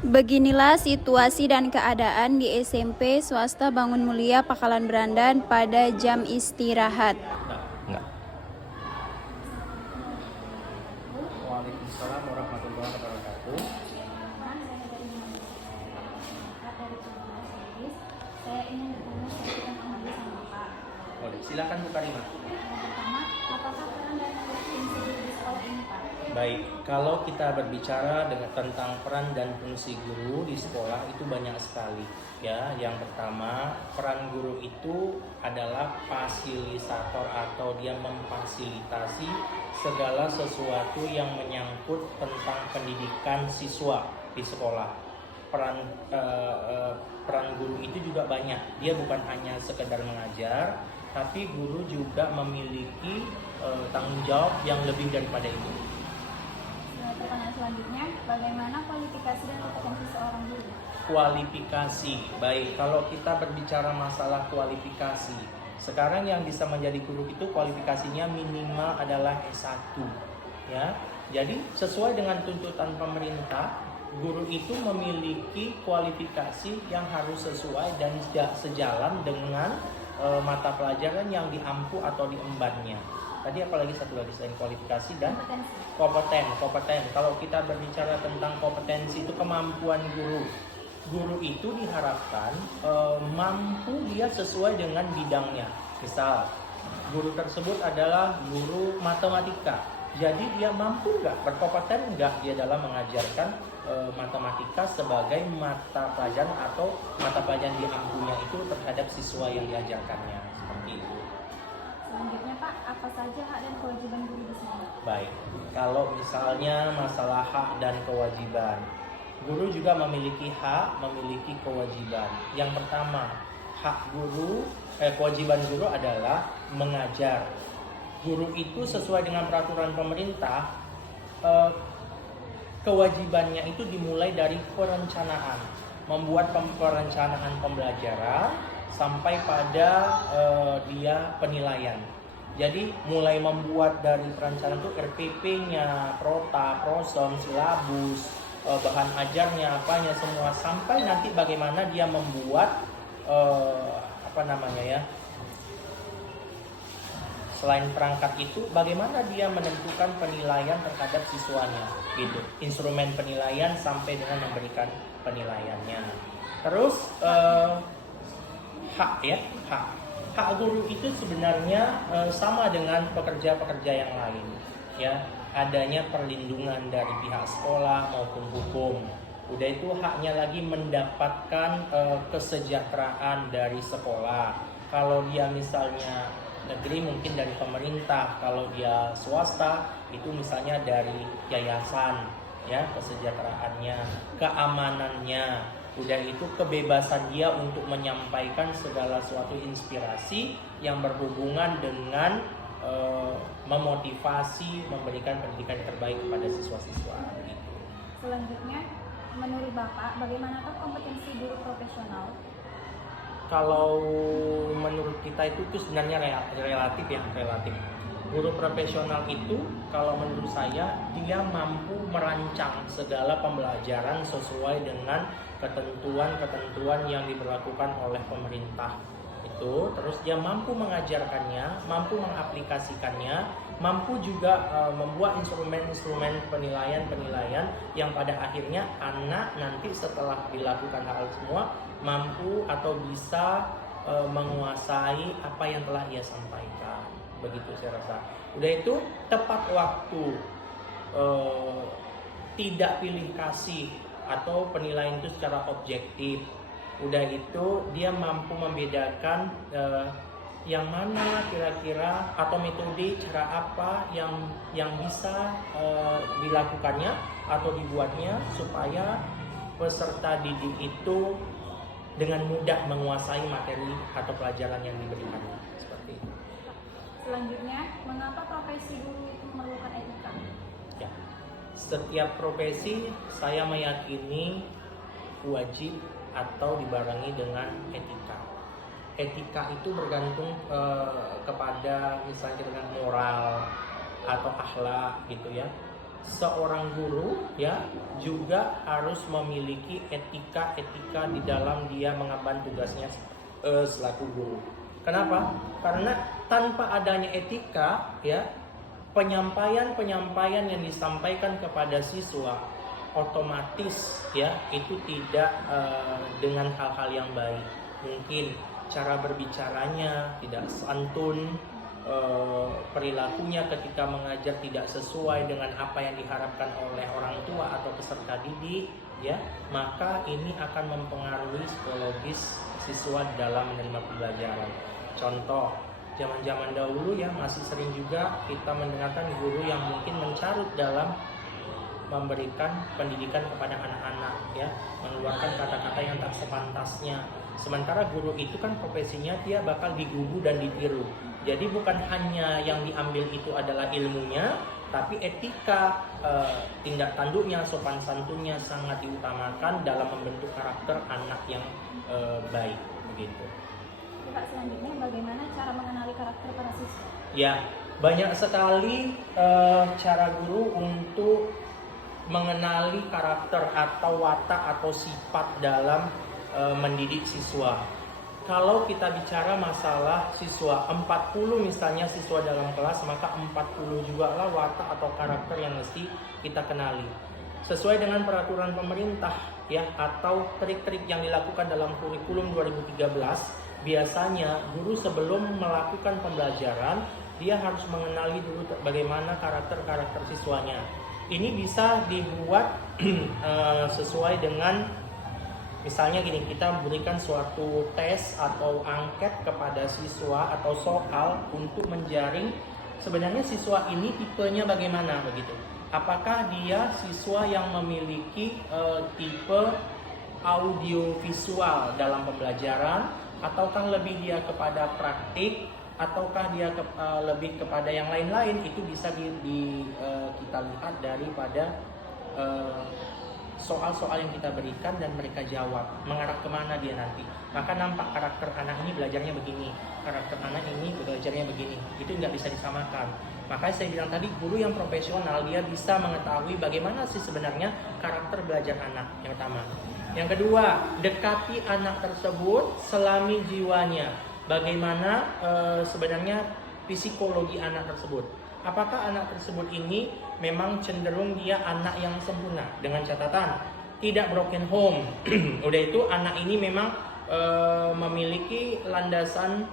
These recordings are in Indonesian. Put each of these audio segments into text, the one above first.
Beginilah situasi dan keadaan di SMP swasta Bangun Mulia Pakalan Berandan pada jam istirahat. Enggak. Waalaikumsalam warahmatullahi wabarakatuh. Saya ingin bertanya sedikit tentang sama Bapak. Boleh, silakan Bu Karimah. Pertama, apakah peran dan fungsi guru di sekolah ini, Pak? Baik, kalau kita berbicara tentang peran dan fungsi guru di sekolah itu banyak sekali. Ya, yang pertama, peran guru itu adalah fasilitator atau dia memfasilitasi segala sesuatu yang menyangkut tentang pendidikan siswa di sekolah. Peran guru itu juga banyak. Dia bukan hanya sekedar mengajar, tapi guru juga memiliki tanggung jawab yang lebih daripada itu. Pertanyaan selanjutnya, bagaimana kualifikasi dan kompetensi seorang guru? Kualifikasi, baik. Kalau kita berbicara masalah kualifikasi, sekarang yang bisa menjadi guru itu kualifikasinya minimal adalah S1, ya. Jadi sesuai dengan tuntutan pemerintah, guru itu memiliki kualifikasi yang harus sesuai dan sejalan dengan mata pelajaran yang diampu atau diembannya. Tadi apalagi satu lagi selain kualifikasi dan kompeten. Kalau kita berbicara tentang kompetensi itu kemampuan guru. Guru itu diharapkan mampu dia sesuai dengan bidangnya. Misal, guru tersebut adalah guru matematika. Jadi dia mampu nggak, berkompeten nggak dia dalam mengajarkan matematika sebagai mata pelajaran atau mata pelajaran diampunya itu terhadap siswa yang diajarkannya. Seperti itu. Selanjutnya Pak, apa saja hak dan kewajiban guru di sini? Baik, kalau misalnya masalah hak dan kewajiban, guru juga memiliki hak, memiliki kewajiban. Yang pertama, kewajiban guru adalah mengajar. Guru itu sesuai dengan peraturan pemerintah, kewajibannya itu dimulai dari perencanaan, membuat perencanaan pembelajaran sampai pada dia penilaian. Jadi mulai membuat dari perencanaan itu RPP-nya, prota, prosom, silabus, bahan ajarnya, apanya semua sampai nanti bagaimana dia membuat selain perangkat itu, bagaimana dia menentukan penilaian terhadap siswanya, gitu. Instrumen penilaian sampai dengan memberikan penilaiannya. Terus hak guru itu sebenarnya sama dengan pekerja-pekerja yang lain, ya. Adanya perlindungan dari pihak sekolah maupun hukum. Udah itu haknya lagi mendapatkan kesejahteraan dari sekolah. Kalau dia misalnya negeri mungkin dari pemerintah, kalau dia swasta itu misalnya dari yayasan, ya, kesejahteraannya, keamanannya. Udah itu kebebasan dia untuk menyampaikan segala suatu inspirasi yang berhubungan dengan memotivasi, memberikan pendidikan yang terbaik kepada siswa-siswa. Begitu. Selanjutnya, menurut Bapak, bagaimanakah kompetensi guru profesional? Kalau menurut kita itu sebenarnya relatif. Guru profesional itu kalau menurut saya dia mampu merancang segala pembelajaran sesuai dengan ketentuan yang diberlakukan oleh pemerintah itu. Terus dia mampu mengajarkannya, mampu mengaplikasikannya, mampu juga membuat instrumen penilaian yang pada akhirnya anak nanti setelah dilakukan hal semua mampu atau bisa menguasai apa yang telah ia sampaikan. Begitu saya rasa. Udah itu tepat waktu, tidak pilih kasih atau penilaian itu secara objektif. Udah itu dia mampu membedakan yang mana kira-kira atau metode cara apa yang bisa dilakukannya atau dibuatnya supaya peserta didik itu dengan mudah menguasai materi atau pelajaran yang diberikan. Seperti itu. Selanjutnya, mengapa profesi guru itu memerlukan etika? Ya, setiap profesi saya meyakini wajib atau dibarengi dengan etika. Etika itu bergantung kepada misalnya dengan moral atau akhlak gitu ya. seorang guru ya juga harus memiliki etika-etika di dalam dia mengemban tugasnya selaku guru. Kenapa? Karena tanpa adanya etika ya, penyampaian yang disampaikan kepada siswa otomatis ya itu tidak dengan hal-hal yang baik. Mungkin cara berbicaranya tidak santun, perilakunya ketika mengajar tidak sesuai dengan apa yang diharapkan oleh orang tua atau peserta didik ya, maka ini akan mempengaruhi psikologis siswa dalam menerima pembelajaran. Contoh, zaman-zaman dahulu ya masih sering juga kita mendengarkan guru yang mungkin mencarut dalam memberikan pendidikan kepada anak-anak ya, mengeluarkan kata-kata yang tak sepantasnya. Sementara guru itu kan profesinya dia bakal digugu dan ditiru. Jadi bukan hanya yang diambil itu adalah ilmunya, tapi etika, tindak tanduknya, sopan santunnya sangat diutamakan dalam membentuk karakter anak yang baik begitu. Pak, selanjutnya bagaimana cara mengenali karakter para siswa? Ya, banyak sekali cara guru untuk mengenali karakter atau watak atau sifat dalam mendidik siswa. Kalau kita bicara masalah siswa 40 misalnya siswa dalam kelas, maka 40 juga lah watak atau karakter yang mesti kita kenali. Sesuai dengan peraturan pemerintah ya atau trik-trik yang dilakukan dalam kurikulum 2013, biasanya guru sebelum melakukan pembelajaran dia harus mengenali dulu bagaimana karakter siswanya. Ini bisa dibuat sesuai dengan misalnya gini, kita berikan suatu tes atau angket kepada siswa atau soal untuk menjaring sebenarnya siswa ini tipenya bagaimana begitu. Apakah dia siswa yang memiliki tipe audiovisual dalam pembelajaran, ataukah lebih dia kepada praktik, ataukah dia lebih kepada yang lain-lain. Itu bisa kita lihat daripada soal-soal yang kita berikan dan mereka jawab mengarah kemana dia nanti. Maka nampak karakter anak ini belajarnya begini, karakter anak ini belajarnya begini. Itu nggak bisa disamakan. Makanya saya bilang tadi, guru yang profesional dia bisa mengetahui bagaimana sih sebenarnya karakter belajar anak, yang pertama. Yang kedua, dekati anak tersebut, selami jiwanya. Bagaimana sebenarnya psikologi anak tersebut. Apakah anak tersebut ini memang cenderung dia anak yang sempurna, dengan catatan tidak broken home. Udah itu anak ini memang memiliki landasan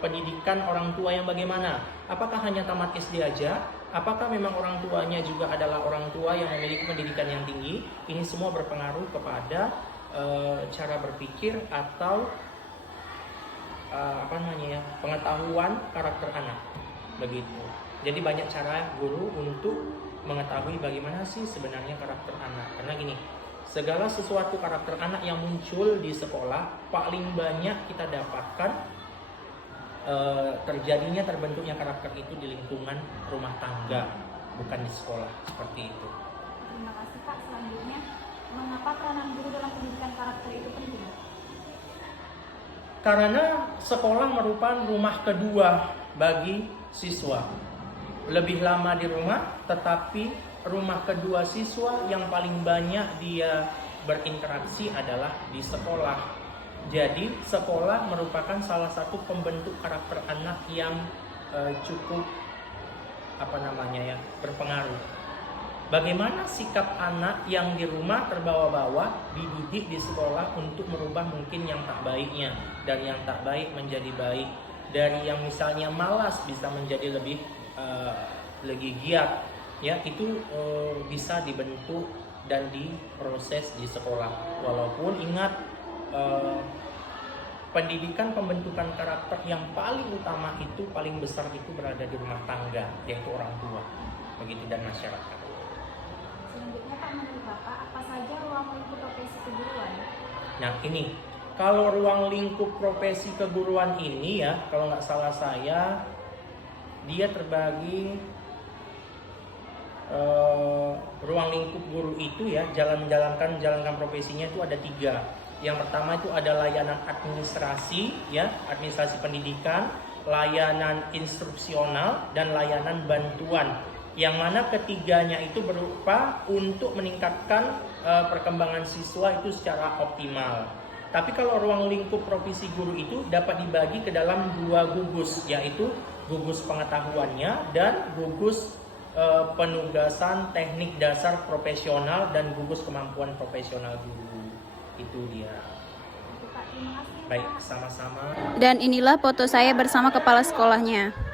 pendidikan orang tua yang bagaimana. Apakah hanya tamat SD aja? Apakah memang orang tuanya juga adalah orang tua yang memiliki pendidikan yang tinggi? Ini semua berpengaruh kepada cara berpikir atau pengetahuan karakter anak begitu. Jadi banyak cara guru untuk mengetahui bagaimana sih sebenarnya karakter anak. Karena gini, segala sesuatu karakter anak yang muncul di sekolah paling banyak kita dapatkan terbentuknya karakter itu di lingkungan rumah tangga, bukan di sekolah, seperti itu. Terima kasih Pak. Selanjutnya, mengapa peranan guru dalam pendidikan karakter itu penting? Karena sekolah merupakan rumah kedua bagi siswa. Lebih lama di rumah, tetapi rumah kedua siswa yang paling banyak dia berinteraksi adalah di sekolah. Jadi sekolah merupakan salah satu pembentuk karakter anak yang cukup berpengaruh. Bagaimana sikap anak yang di rumah terbawa-bawa dididik di sekolah untuk merubah mungkin yang tak baiknya, dari yang tak baik menjadi baik, dari yang misalnya malas bisa menjadi lebih giat, ya itu bisa dibentuk dan diproses di sekolah. Walaupun ingat, pendidikan pembentukan karakter yang paling utama itu paling besar itu berada di rumah tangga, yaitu orang tua, begitu, dan masyarakat. Selanjutnya Pak, menurut Bapak apa saja ruang lingkup profesi keguruan? Nah ini, kalau ruang lingkup profesi keguruan ini ya, kalau nggak salah saya, dia terbagi ruang lingkup guru itu ya, jalankan profesinya itu ada 3. Yang pertama itu ada layanan administrasi, ya, administrasi pendidikan, layanan instruksional, dan layanan bantuan Yang mana ketiganya itu berupa untuk meningkatkan perkembangan siswa itu secara optimal. Tapi kalau ruang lingkup profesi guru itu dapat dibagi ke dalam 2 gugus, yaitu gugus pengetahuannya dan gugus penugasan teknik dasar profesional dan gugus kemampuan profesional guru. Itu dia. Baik, sama-sama. Dan inilah foto saya bersama kepala sekolahnya.